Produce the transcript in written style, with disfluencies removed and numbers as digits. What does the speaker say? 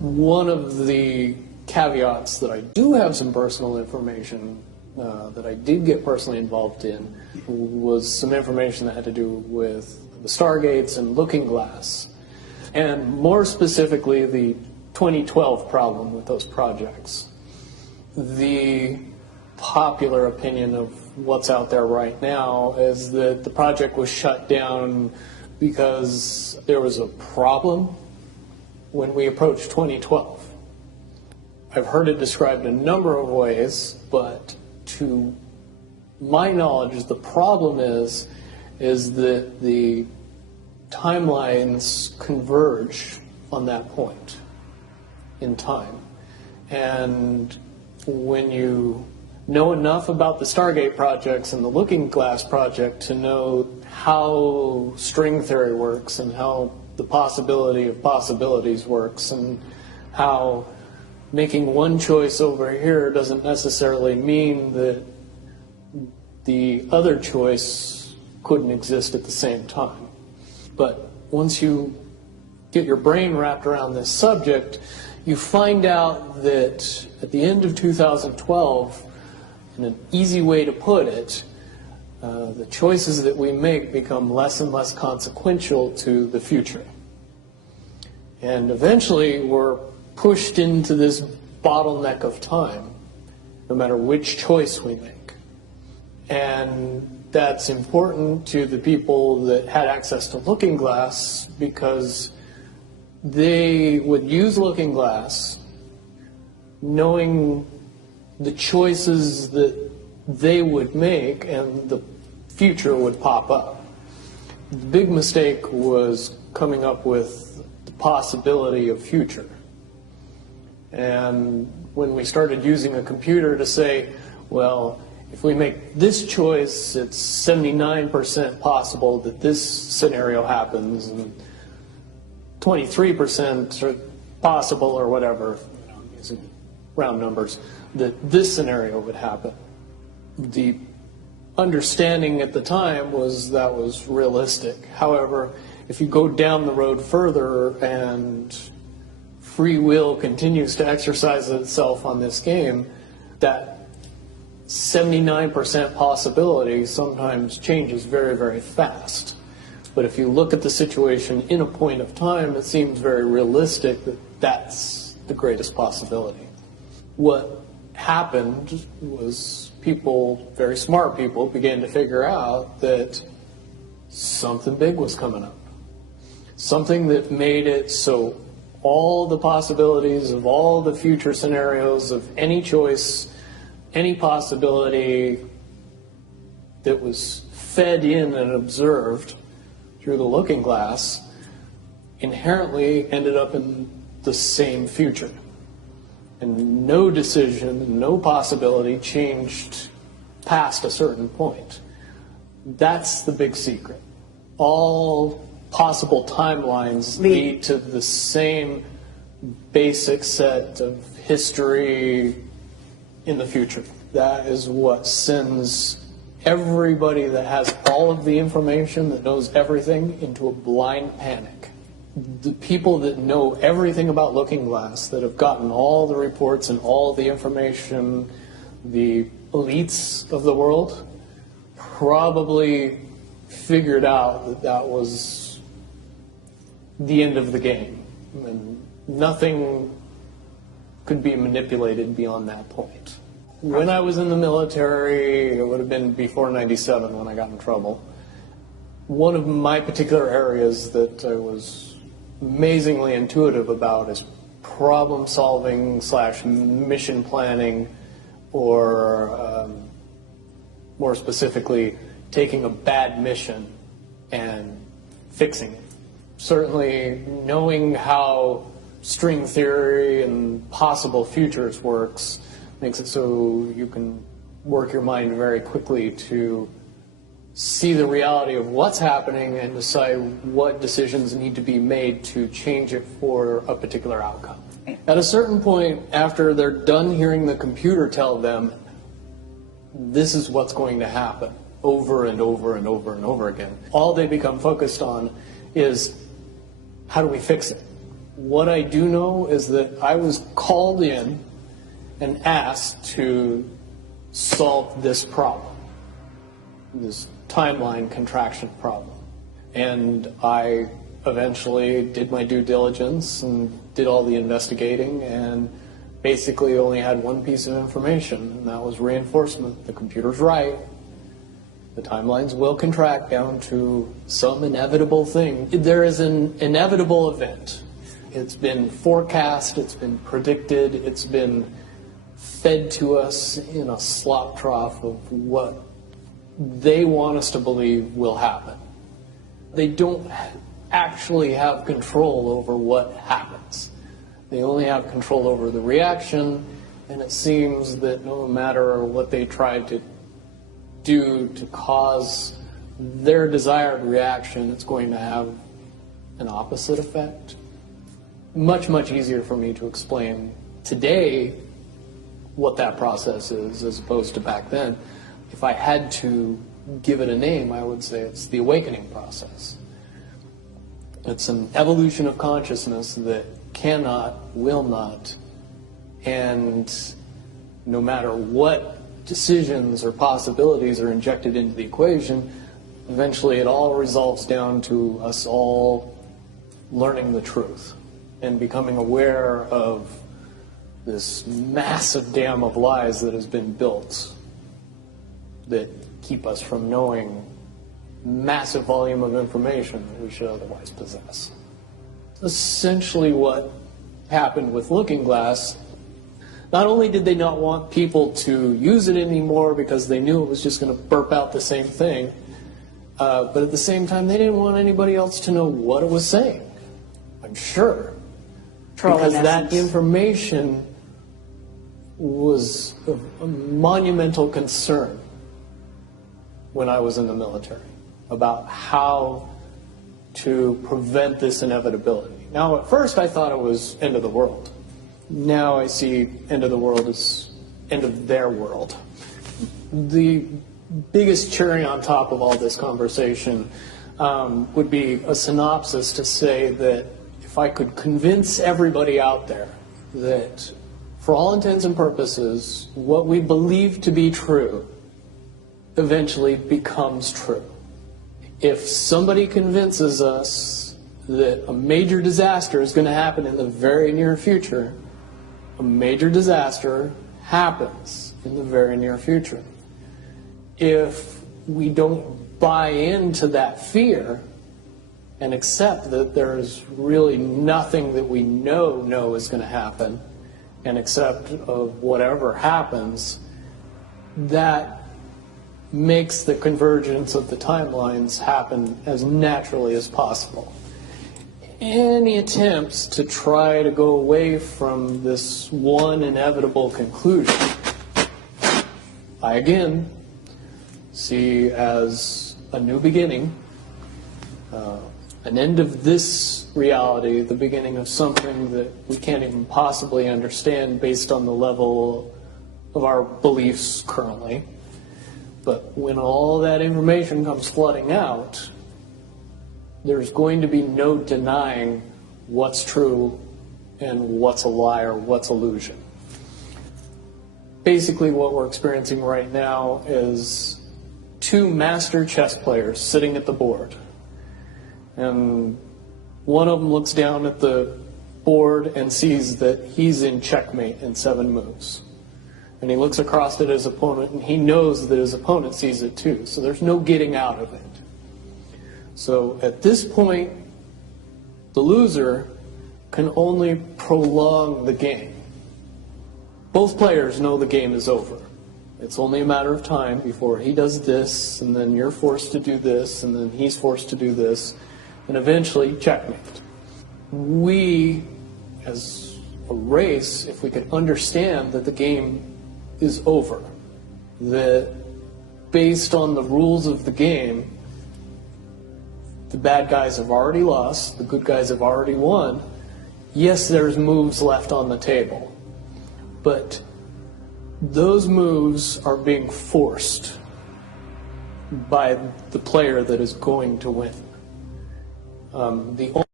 One of the caveats that I do have some personal information that I did get personally involved in was some information that had to do with the Stargates and Looking Glass, and more specifically the 2012 problem with those projects. The popular opinion of what's out there right now is that the project was shut down because there was a problem when we approached 2012. I've heard it described a number of ways, but to my knowledge, the problem is that the timelines converge on that point in time. And when you know enough about the Stargate projects and the Looking Glass project to know how string theory works and how the possibility of possibilities works and how making one choice over here doesn't necessarily mean that the other choice couldn't exist at the same time. But once you get your brain wrapped around this subject, you find out that at the end of 2012, in an easy way to put it, the choices that we make become less and less consequential to the future. And eventually we're pushed into this bottleneck of time, no matter which choice we make. And that's important to the people that had access to Looking Glass because they would use Looking Glass knowing the choices that they would make and the future would pop up. The big mistake was coming up with the possibility of future. And when we started using a computer to say, well, if we make this choice, it's 79% possible that this scenario happens, and 23% are possible, or whatever, using round numbers, that this scenario would happen. The understanding at the time was that was realistic. However, if you go down the road further and free will continues to exercise itself on this game, that 79% possibility sometimes changes very, very fast. But if you look at the situation in a point of time, it seems very realistic that that's the greatest possibility. What happened was people, very smart people, began to figure out that something big was coming up. Something that made it so all the possibilities of all the future scenarios of any choice, any possibility that was fed in and observed through the Looking Glass inherently ended up in the same future. And no decision, no possibility changed past a certain point. That's the big secret. All possible timelines lead to the same basic set of history in the future. That is what sends everybody that has all of the information, that knows everything, into a blind panic. The people that know everything about Looking Glass, that have gotten all the reports and all the information, the elites of the world, probably figured out that that was the end of the game. And nothing could be manipulated beyond that point. When I was in the military, it would have been before '97 when I got in trouble. One of my particular areas that I was amazingly intuitive about is problem solving / mission planning, or more specifically, taking a bad mission and fixing it. Certainly knowing how string theory and possible futures works makes it so you can work your mind very quickly to see the reality of what's happening and decide what decisions need to be made to change it for a particular outcome. At a certain point, after they're done hearing the computer tell them, this is what's going to happen over and over and over and over again, all they become focused on is, how do we fix it? What I do know is that I was called in and asked to solve this problem, this timeline contraction problem. And I eventually did my due diligence and did all the investigating and basically only had one piece of information, and that was reinforcement. The computer's right. The timelines will contract down to some inevitable thing. There is an inevitable event. It's been forecast, it's been predicted, it's been fed to us in a slop trough of what they want us to believe will happen. They don't actually have control over what happens. They only have control over the reaction, and it seems that no matter what they try to do to cause their desired reaction, it's going to have an opposite effect. Much, much easier for me to explain today what that process is as opposed to back then. If I had to give it a name, I would say it's the awakening process. It's an evolution of consciousness that cannot, will not, and no matter what decisions or possibilities are injected into the equation, eventually it all resolves down to us all learning the truth and becoming aware of this massive dam of lies that has been built that keep us from knowing massive volume of information that we should otherwise possess. Essentially what happened with Looking Glass, not only did they not want people to use it anymore because they knew it was just going to burp out the same thing, but at the same time they didn't want anybody else to know what it was saying, I'm sure. Because that information was a monumental concern when I was in the military about how to prevent this inevitability. Now, at first I thought it was end of the world. Now I see end of the world as end of their world. The biggest cherry on top of all this conversation would be a synopsis to say that if I could convince everybody out there that for all intents and purposes, what we believe to be true eventually becomes true. If somebody convinces us that a major disaster is going to happen in the very near future, a major disaster happens in the very near future. If we don't buy into that fear and accept that there's really nothing that we know is going to happen, and accept of whatever happens, that makes the convergence of the timelines happen as naturally as possible. Any attempts to try to go away from this one inevitable conclusion, I again see as a new beginning, an end of this reality, the beginning of something that we can't even possibly understand based on the level of our beliefs currently. But when all that information comes flooding out, there's going to be no denying what's true and what's a lie or what's illusion. Basically what we're experiencing right now is two master chess players sitting at the board. And one of them looks down at the board and sees that he's in checkmate in 7 moves. And he looks across at his opponent and he knows that his opponent sees it too. So there's no getting out of it. So at this point, the loser can only prolong the game. Both players know the game is over. It's only a matter of time before he does this, and then you're forced to do this, and then he's forced to do this, and eventually checkmate. We, as a race, if we could understand that the game is over, that based on the rules of the game, the bad guys have already lost, the good guys have already won. Yes, there's moves left on the table, but those moves are being forced by the player that is going to win. The